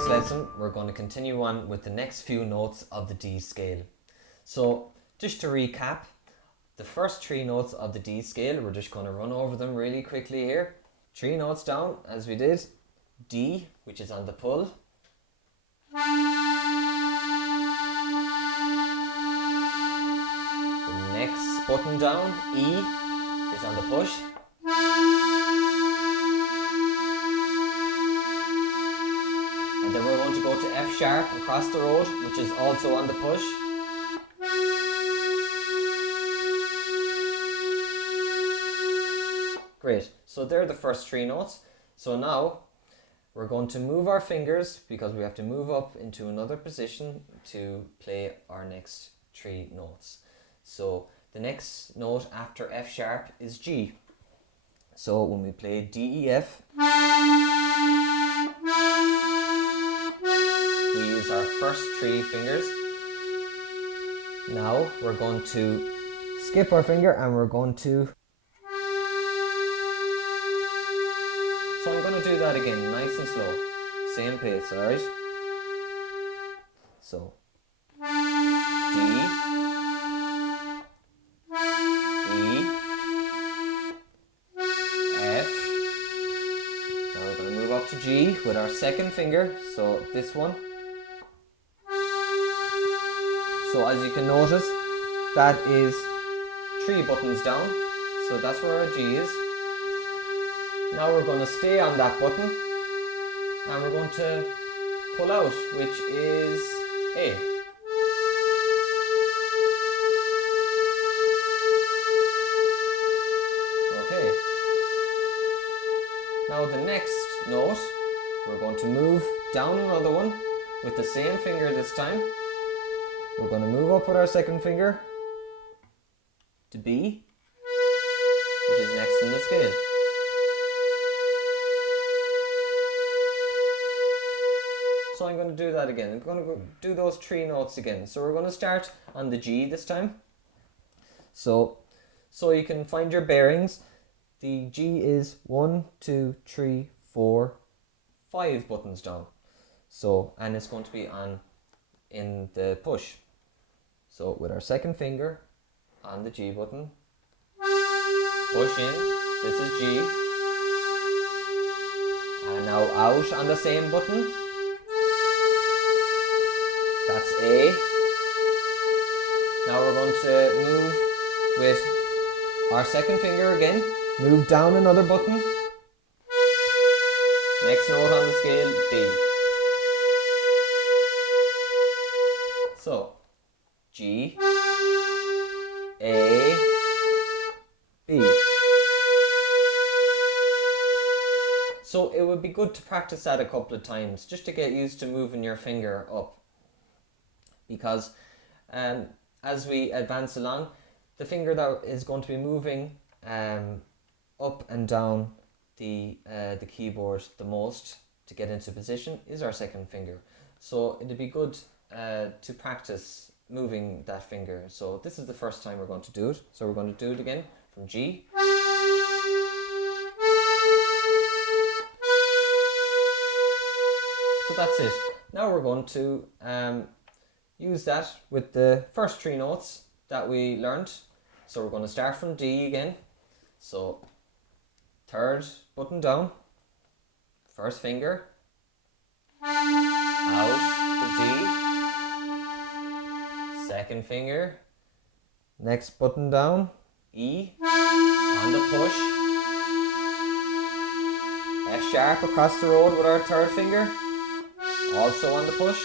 next lesson, we're going to continue on with the next few notes of the D scale. So, just to recap, the first 3 notes of the D scale, we're just going to run over them really quickly here. 3 notes down, as we did. D, which is on the pull. The next button down, E, is on the push. And then we're going to go to F sharp across the road, which is also on the push. Great, so they're the first 3 notes. So now we're going to move our fingers because we have to move up into another position to play our next 3 notes. So the next note after F sharp is G. So when we play D, E, F, we use our first 3 fingers. Now we're going to skip our finger and we're going to... So I'm going to do that again, nice and slow. Same pace, alright? So, D, E, F. Now we're going to move up to G with our second finger, so this one. So as you can notice, that is 3 buttons down, so that's where our G is. Now we're going to stay on that button and we're going to pull out, which is A. Okay. Now the next note, we're going to move down another one with the same finger this time. We're going to move up with our second finger to B, which is next in the scale. So I'm going to do that again. I'm going to do those 3 notes again. So we're going to start on the G this time. So you can find your bearings. The G is 1, 2, 3, 4, 5 buttons down. So, and it's going to be on in the push. So with our second finger on the G button, push in, this is G. And now out on the same button. That's A. Now we're going to move with our second finger again. Move down another button. Next note on the scale, B. So, G, A, B. So it would be good to practice that a couple of times just to get used to moving your finger up. Because as we advance along, the finger that is going to be moving up and down the keyboard the most to get into position is our second finger. So it'd be good to practice moving that finger. So this is the first time we're going to do it. So we're going to do it again from G. So that's it. Now we're going to use that with the first 3 notes that we learned. So we're going to start from D again. So 3rd button down, first finger, out to D, second finger, next button down, E, on the push, F sharp across the road with our 3rd finger, also on the push.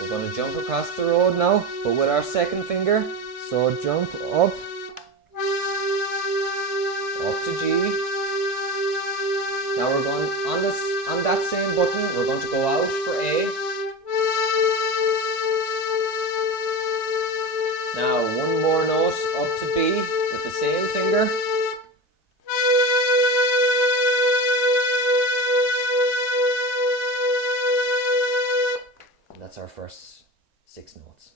We're going to jump across the road now, but with our second finger. So jump up to G. Now we're going on that same button. We're going to go out for A. Now one more note up to B with the same finger. That's our first 6 notes.